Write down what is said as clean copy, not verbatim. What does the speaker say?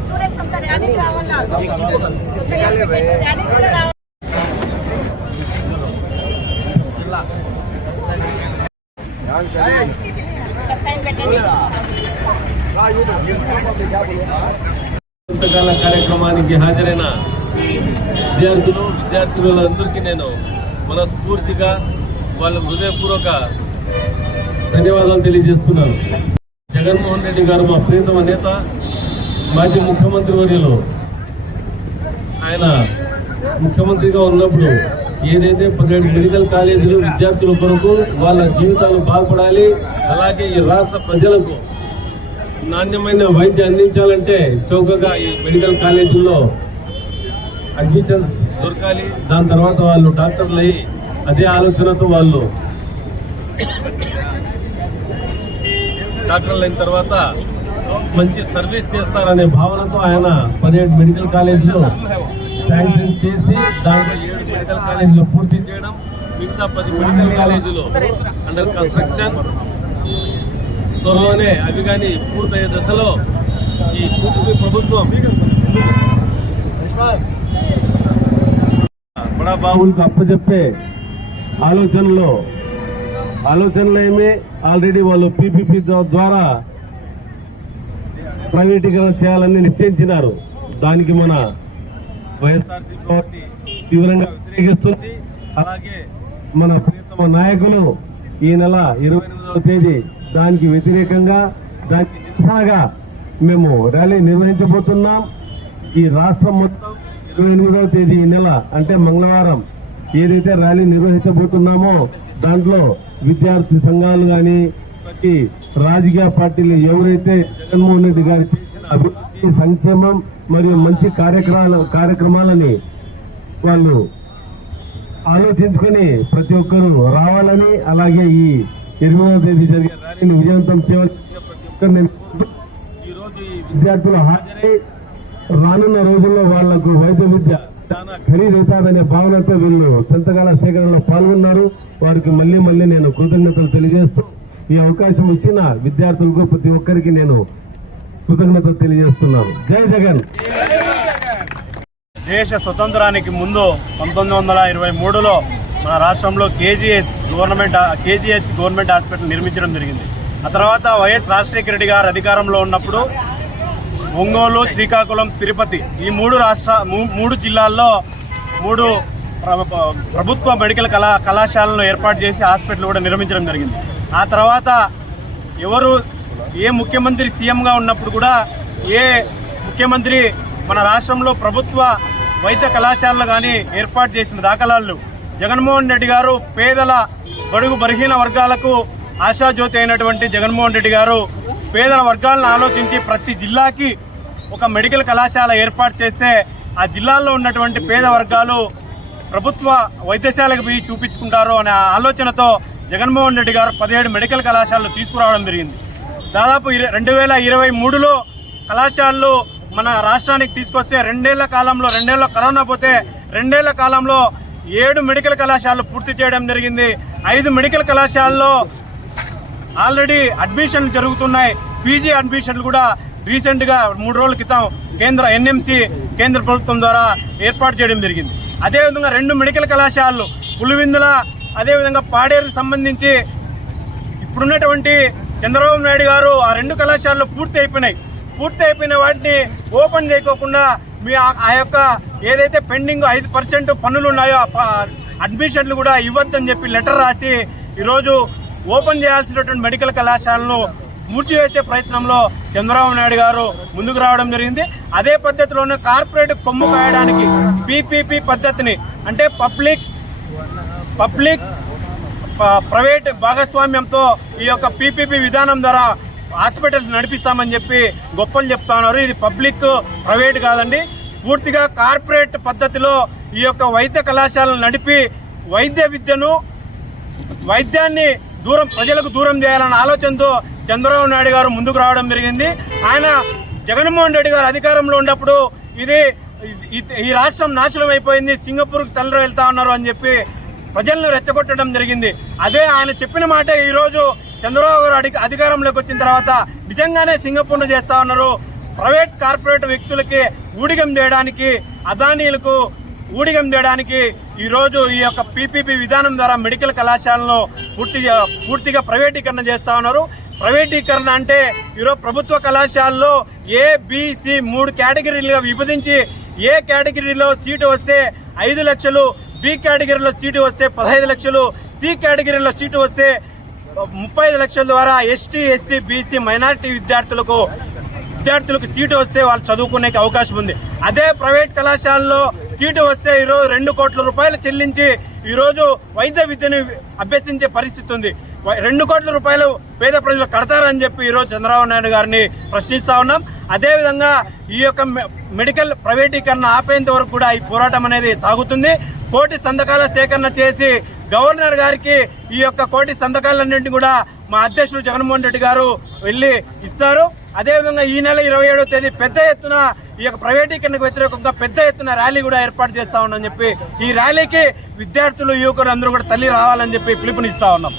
Students అంతా ర్యాలీకి రావాలా, ర్యాలీ కూడా రావాలి. పుస్తకాల కార్యక్రమానికి హాజరైన విద్యార్థులందరికీ నేను మనస్ఫూర్తిగా వాళ్ళ హృదయపూర్వక ధన్యవాదాలు తెలియజేస్తున్నాను. జగన్మోహన్ రెడ్డి గారు మా ప్రియతమ నేత, మాజీ ముఖ్యమంత్రి వర్యులు. ఆయన ముఖ్యమంత్రిగా ఉన్నప్పుడు ఏదైతే 17 మెడికల్ కాలేజీలు విద్యార్థుల కొరకు వాళ్ళ జీవితాలు బాగుపడాలి, అలాగే ఈ రాష్ట్ర ప్రజలకు నాణ్యమైన వైద్యం అందించాలంటే చౌకగా ఈ మెడికల్ కాలేజీల్లో అడ్మిషన్స్ దొరకాలి. దాని తర్వాత వాళ్ళు డాక్టర్లు అయ్యి అదే ఆలోచనతో వాళ్ళు డాక్టర్లు అయిన తర్వాత మంచి సర్వీస్ చేస్తారనే భావనతో ఆయన 17 మెడికల్ కాలేజీలు శాంక్షన్ చేసి దాంట్లో 7 మెడికల్ కాలేజీలు పూర్తి చేయడం, మిగతా 10 మెడికల్ కాలేజీలు అండర్ కన్స్ట్రక్షన్. త్వరలోనే అవి కానీ పూర్తయ్యే దశలో ఈ కూటమి ప్రభుత్వం బడా బాబులకు అప్పచెప్పే ఆలోచనలు ఏమి ఆల్రెడీ వాళ్ళు పీపీపీ ద్వారా ప్రైవేటీకరణ చేయాలని నిశ్చయించినారు. దానికి మన వైఎస్ఆర్సీపీ పార్టీ తీవ్రంగా వ్యతిరేకిస్తుంది. అలాగే మన ప్రియతమ నాయకులు ఈ నెల 28వ తేదీ దానికి వ్యతిరేకంగా, దానికి నిరసనగా మేము ర్యాలీ నిర్వహించబోతున్నాం. ఈ రాష్ట్రం మొత్తం 28వ తేదీ ఈ నెల అంటే మంగళవారం ఏదైతే ర్యాలీ నిర్వహించబోతున్నామో దాంట్లో విద్యార్థి సంఘాలు కానీ ప్రతి రాజకీయ పార్టీలు ఎవరైతే జగన్మోహన్ రెడ్డి గారు చేసిన అభివృద్ధి, సంక్షేమం మరియు మంచి కార్యక్రమాలని వాళ్ళు ఆలోచించుకొని ప్రతి ఒక్కరూ రావాలని, అలాగే ఈ 28వ తేదీ జరిగే ర్యాలీని విజయవంతం చేయవలసిందిగా ప్రతి ఒక్కరు నేను ఈరోజు ఈ విద్యార్థులు హాజరై రానున్న రోజుల్లో వాళ్లకు వైద్య విద్య చాలా ఖరీదవుతాదనే భావనతో వీళ్ళు సంతకాల సేకరణలో పాల్గొన్నారు. వారికి మళ్ళీ నేను కృతజ్ఞతలు తెలియజేస్తూ ఈ అవకాశం ఇచ్చిన విద్యార్థులకు ప్రతి ఒక్కరికి నేను కృతజ్ఞతలు తెలియజేస్తున్నాను. జై జగన్. దేశ స్వతంత్రానికి ముందు 1923లో మన రాష్ట్రంలో కేజీహెచ్ గవర్నమెంట్ హాస్పిటల్ నిర్మించడం జరిగింది. ఆ తర్వాత వైఎస్ రాజశేఖర రెడ్డి గారు అధికారంలో ఉన్నప్పుడు ఒంగోలు, శ్రీకాకుళం, తిరుపతి ఈ 3 జిల్లాల్లో 3 ప్రభుత్వ మెడికల్ కళాశాలను ఏర్పాటు చేసి హాస్పిటల్ కూడా నిర్మించడం జరిగింది. ఆ తర్వాత ఏ ముఖ్యమంత్రి సీఎంగా ఉన్నప్పుడు కూడా ఏ ముఖ్యమంత్రి మన రాష్ట్రంలో ప్రభుత్వ వైద్య కళాశాలలు కానీ ఏర్పాటు చేసిన దాఖలాలు జగన్మోహన్ రెడ్డి గారు పేదల బడుగు బలహీన వర్గాలకు ఆశాజ్యోతి అయినటువంటి జగన్మోహన్ రెడ్డి గారు పేదల వర్గాలను ఆలోచించి ప్రతి జిల్లాకి ఒక మెడికల్ కళాశాల ఏర్పాటు చేస్తే ఆ జిల్లాల్లో ఉన్నటువంటి పేద వర్గాలు ప్రభుత్వ వైద్యశాలకు పోయి చూపించుకుంటారు అనే ఆలోచనతో జగన్మోహన్ రెడ్డి గారు 17 మెడికల్ కళాశాలలు తీసుకురావడం జరిగింది. దాదాపు 2023లో కళాశాలలు మన రాష్ట్రానికి తీసుకొస్తే 2 ఏళ్ల కాలంలో 2 ఏళ్ల కరోనా పోతే 2 ఏళ్ల కాలంలో 7 మెడికల్ కళాశాలలు పూర్తి చేయడం జరిగింది. 5 మెడికల్ కళాశాలలో ఆల్రెడీ అడ్మిషన్లు జరుగుతున్నాయి. పీజీ అడ్మిషన్లు కూడా రీసెంట్గా 3 రోజుల క్రితం ఎన్ఎంసీ కేంద్ర ప్రభుత్వం ద్వారా ఏర్పాటు చేయడం జరిగింది. అదేవిధంగా 2 మెడికల్ కళాశాలలు పులివిందుల, అదేవిధంగా పాడేరుకు సంబంధించి ఇప్పుడున్నటువంటి చంద్రబాబు నాయుడు గారు ఆ 2 కళాశాలలు పూర్తి అయిపోయిన వాటిని ఓపెన్ చేయకోకుండా ఆ యొక్క ఏదైతే పెండింగ్ 5% పన్నులు ఉన్నాయో అడ్మిషన్లు కూడా ఇవ్వద్దని చెప్పి లెటర్ రాసి ఈరోజు ఓపెన్ చేయాల్సినటువంటి మెడికల్ కళాశాలను మూర్చివేసే ప్రయత్నంలో చంద్రబాబు నాయుడు గారు ముందుకు రావడం జరిగింది. అదే పద్ధతిలోనే కార్పొరేట్ కొమ్ము కాయడానికి పీపీపీ పద్ధతిని అంటే పబ్లిక్ ప్రైవేట్ భాగస్వామ్యంతో ఈ యొక్క పీపీపీ విధానం ద్వారా హాస్పిటల్స్ నడిపిస్తామని చెప్పి గొప్పలు చెప్తా ఉన్నారు. ఇది పబ్లిక్ ప్రైవేట్ కాదండి, పూర్తిగా కార్పొరేట్ పద్ధతిలో ఈ యొక్క వైద్య కళాశాలను నడిపి వైద్యాన్ని ప్రజలకు దూరం చేయాలన్న ఆలోచనతో చంద్రబాబు నాయుడు గారు ముందుకు రావడం జరిగింది. ఆయన జగన్మోహన్ రెడ్డి గారు అధికారంలో ఉన్నప్పుడు ఈ రాష్ట్రం నాశనం అయిపోయింది, సింగపూర్కి తరలి వెళ్తా ఉన్నారు అని చెప్పి ప్రజలను రెచ్చగొట్టడం జరిగింది. అదే ఆయన చెప్పిన మాట ఈ రోజు చంద్రబాబు గారు అధికారంలోకి వచ్చిన తర్వాత నిజంగానే సింగపూర్ను చేస్తా ఉన్నారు. ప్రైవేట్ కార్పొరేట్ వ్యక్తులకి ఊడిగం చేయడానికి, అదానీలకు ఊడిగం చేయడానికి ఈ రోజు ఈ యొక్క పీపీపీ విధానం ద్వారా మెడికల్ కళాశాలను పూర్తిగా ప్రైవేటీకరణ చేస్తా ఉన్నారు. ప్రైవేటీకరణ అంటే ఈరోజు ప్రభుత్వ కళాశాలలో ABC 3 కేటగిరీలుగా విభజించి ఏ కేటగిరీలో సీటు వస్తే 5 లక్షలు, బి కేటగిరీలో సీటు వస్తే 15 లక్షలు, సి కేటగిరీలో సీటు వస్తే 35 లక్షల ద్వారా ST, SC, BC మైనారిటీ విద్యార్థులకు సీటు వస్తే వాళ్ళు చదువుకునే అవకాశం ఉంది. అదే ప్రైవేట్ కళాశాలలో సీటు వస్తే ఈరోజు 2 కోట్ల రూపాయలు చెల్లించి ఈరోజు వైద్య విద్యను అభ్యసించే పరిస్థితి ఉంది. 2 కోట్ల రూపాయలు పేద ప్రజలు కడతారని చెప్పి ఈరోజు చంద్రబాబు నాయుడు గారిని ప్రశ్నిస్తా ఉన్నాం. అదేవిధంగా ఈ యొక్క మెడికల్ ప్రైవేటీకరణ ఆపేంత వరకు కూడా ఈ పోరాటం అనేది సాగుతుంది. 1 కోటి సంతకాల సేకరణ చేసి గవర్నర్ గారికి ఈ యొక్క 1 కోటి సంతకాలన్నింటినీ కూడా మా అధ్యక్షుడు జగన్మోహన్ రెడ్డి గారు వెళ్లి ఇస్తారు. అదేవిధంగా ఈ నెల 27వ తేదీ పెద్ద ఎత్తున ఈ యొక్క ప్రైవేటీకరణకు వ్యతిరేకంగా పెద్ద ఎత్తున ర్యాలీ కూడా ఏర్పాటు చేస్తా ఉన్నామని చెప్పి, ఈ ర్యాలీకి విద్యార్థులు, యువకులు అందరూ కూడా తల్లి రావాలని చెప్పి పిలుపునిస్తా ఉన్నాం.